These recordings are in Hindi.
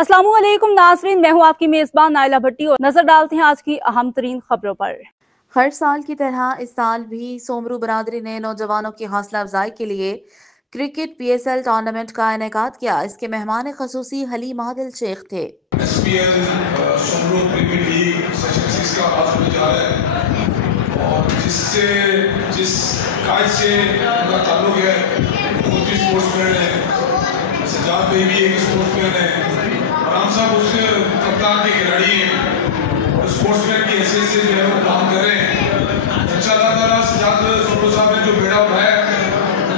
अस्सलामुअलैकुम नाज़रीन, मैं हूँ आपकी मेज़बान नाइला भट्टी और नजर डालते हैं आज की अहम तरीन खबरों पर। हर साल की तरह इस साल भी सोमरू बरादरी ने नौजवानों की हौसला अफजाई के लिए क्रिकेट PSL टूर्नामेंट का इनेकाद किया। इसके मेहमान खसूसी हलीम आदिल शेख थे। SPL Somru cricket league session 6 का आगाज होने जा रहा है और जिस कायद से उनका ताल्लुक है, खुद भी स्पोर्ट्समैन है, सज्जाद भाई भी एक स्पोर्ट्समैन है, राम साहब उससे कप्तान के खिलाड़ी हैं और स्पोर्ट्समैन की हैसियत से जो है वो काम कर रहे हैं। इंशाअल्लाह ताला सज्जाद सोमरू साहब ने जो बेड़ा उठाया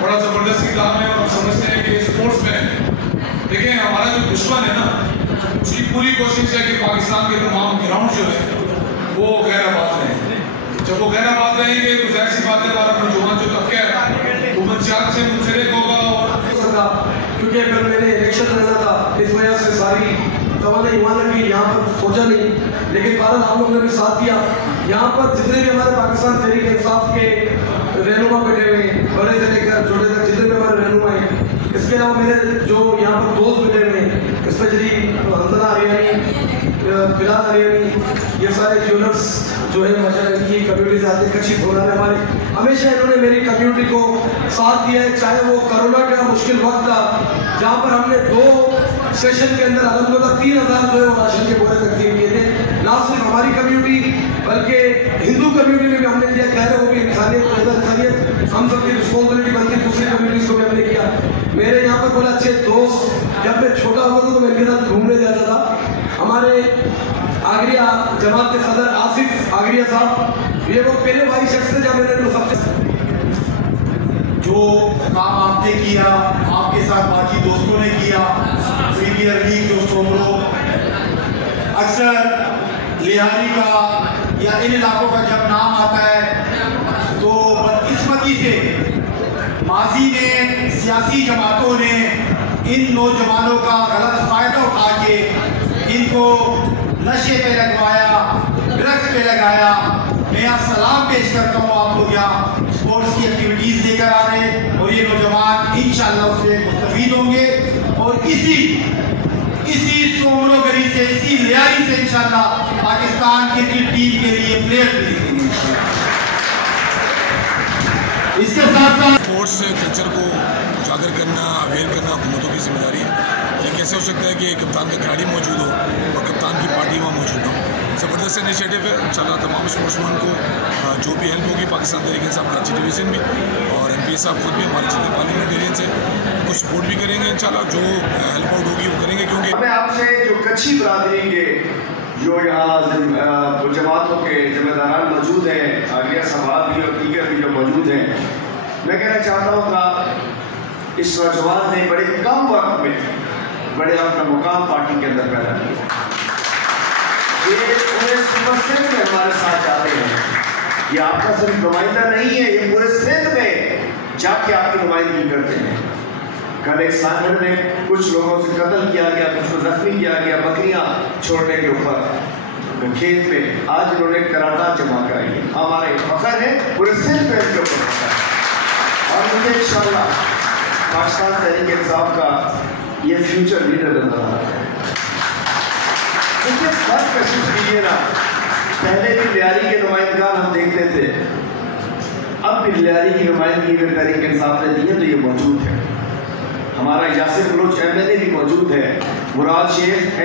बड़ा ज़बरदस्त किताब है और हम समझते हैं कि स्पोर्ट्समैन देखें, हमारा जो दुश्मन है ना, उसकी पूरी कोशिश है कि पाकिस्तान के तमाम ग्राउंड जो है वो गैराबाद रहें। जब वो गैराबाद रहेंगे तो जाहिर सी बात है हमारा नौजवान जो तबका है वो मंशियात से मुंसलिक होगा। और क्योंकि अगर मैंने इलेक्शन लड़ना था इस वजह से सारी तवज्जो ईमान की यहाँ पर सोचा नहीं, लेकिन भारत आप लोगों ने भी साथ दिया। यहाँ पर जितने भी हमारे पाकिस्तान तहरीक इंसाफ के रहनुमा बैठे हुए हैं, बड़े से लेकर छोटे तक जितने भी हमारे रहनुमा हैं, इसके अलावा मेरे जो यहाँ पर दोस्त बैठे हुए हैं, स्पेशली हंसना हरियाणी, बिलाल हरियाणी, ये सारे ज्वेलर्स जो है माशाल्लाह इनकी कम्युनिटी से आते कच्ची बोलाने हमारे, हमेशा इन्होंने मेरी कम्युनिटी को साथ दिया है। चाहे वो कोरोना का मुश्किल वक्त था जहाँ पर हमने 2 सेशन के अंदर अलहमदुलिल्लाह 3000 जो है वो राशन के बोरे तकसीम किए थे। ना सिर्फ हमारी कम्युनिटी बल्कि हिंदू कम्युनिटी में भी हमने किया। कह रहे वो भी इंसानियत हम सबकी रिस्पॉन्सिबिलिटी बनती, दूसरी कम्युनिटीज को भी हमने किया। मेरे यहाँ पर बड़े अच्छे दोस्त, जब मैं छोटा हुआ था तो मैं इनके साथ घूमने जाता था। हमारे आगरिया जमात के सदर आसिफ आगरिया साहब, ये वो पहले भाई शख्स थे जब मैंने सबसे जो काम आपने किया, आपके साथ बाकी दोस्तों ने किया, प्रीमियर लीग जो सोमरो अक्सर लिहारी का या इन इलाकों का जब नाम आता है तो बदकिस्मती से माजी में सियासी जमातों ने इन नौजवानों का गलत फायदा उठा के इनको नशे पे लगवाया, ड्रग्स पे लगाया। मैं यहाँ सलाम पेश करता हूँ, आप लोग यहाँ स्पोर्ट्स की एक्टिविटीज लेकर आ रहे हैं और ये नौजवान इंशाअल्लाह उससे मुस्तफीद होंगे और इसी सोमरो गरी से, इसी लियारी से इंशाअल्लाह पाकिस्तान क्रिकेट टीम के लिए प्लेयर खरीदेंगे। इसके साथ साथ स्पोर्ट्स कल्चर को उजागर करना, अवेयर करना हुकूमतों की जिम्मेदारी है। ये कैसे हो सकता है कि कप्तान का खिलाड़ी मौजूद हो और कप्तान की पार्टी वहाँ मौजूद हो। ज़बरदस्त इनिशिएटिव है। इंशाअल्लाह तमाम स्पोर्ट्समैन को जो भी हेल्प होगी, पाकिस्तान तरीके से कराची डिवीज़न भी और MP साहब खुद भी हमारे जितने पार्लियामेंटेरियंस हैं उनको सपोर्ट भी करेंगे। इंशाअल्लाह जो हेल्प आउट होगी वो करेंगे, क्योंकि मैं आपसे जो कच्ची बरादरी के जो यहाँ जमातों के जिम्मेदारान मौजूद हैं, आगरिया समाज भी और दीगर भी जो मौजूद हैं, मैं कहना चाहता हूँ कि इस नौजवान ने बड़े कम वक्त में बड़े अपना मुकाम पार्टी के अंदर पैदा किया। ये पूरे सिंध में हमारे साथ जाते हैं। ये आपका सिर्फ नुमाइंदा नहीं है, ये पूरे सिंध में जाके आपकी नुमाइंदगी करते हैं। कल एक सांगड़ में कुछ लोगों से कत्ल किया गया, कुछ को जख्मी किया गया बकरियां छोड़ने के ऊपर खेत में। आज इन्होंने करारदाद जमा कराई है। हमारा एक फख्र है, पूरे सिंध में इनके ऊपर फख्र है और मुझे इंशाअल्लाह पाकिस्तान तहरीक इंसाफ का ये फ्यूचर लीडर नजर आ रहा है। मुझे फर्क महसूस कीजिए ना, पहले भी लियारी के नुमाइंदगान हम देखते थे, अब भी लियारी की नुमाइंदगी में तहरीक इंसाफ ने दी है तो ये मौजूद है। हमारा यासिर बलोच MLA भी मौजूद है, मुराद शेख